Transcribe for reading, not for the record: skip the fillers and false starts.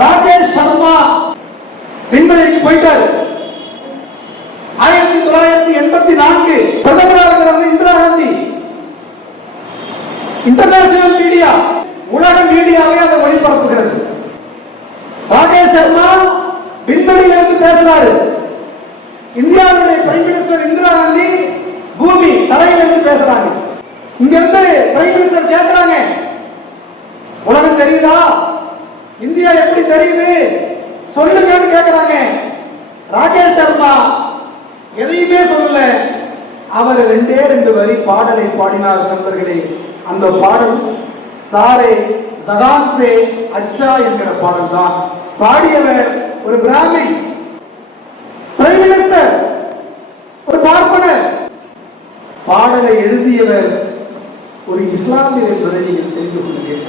ராகேஷ் சர்மா விண்வெளிக்கு போயிட்டாரு. 1984 பிரதமராக இருக்கிறவங்க இந்திரா காந்தி. இன்டர்நேஷனல் மீடியா, உலக மீடியாவே அதை ஒளிபரப்புகிறது. ராகேஷ் சர்மா விண்வெளியிலிருந்து பேசுறாரு. இந்தியாவுடைய பிரைம் மினிஸ்டர் இந்திரா காந்தி பூமி தரையிலிருந்து பேசுறாங்க. இங்க இருந்து பிரைம் மினிஸ்டர் கேட்கிறாங்க, உலகம் தெரியுதா, இந்தியா எப்படி தெரியுது சொல்லுங்கன்னு கேட்கிறாங்க. ராகேஷ் சர்மா எதையுமே சொல்லல. அவர் 2 வரி பாடலை பாடினார் நண்பர்களே. அந்த பாடல் சாரே ஜகான் சே அச்சா என்கிற பாடல் தான். பாடியவர் ஒரு பிராமின், பிரைம் மினிஸ்டர், ஒரு பார்ப்பனர். பாடலை எழுதியவர் ஒரு இஸ்லாமியர் என்பதை நீங்கள் தெரிந்து கொள்ளுங்கள்.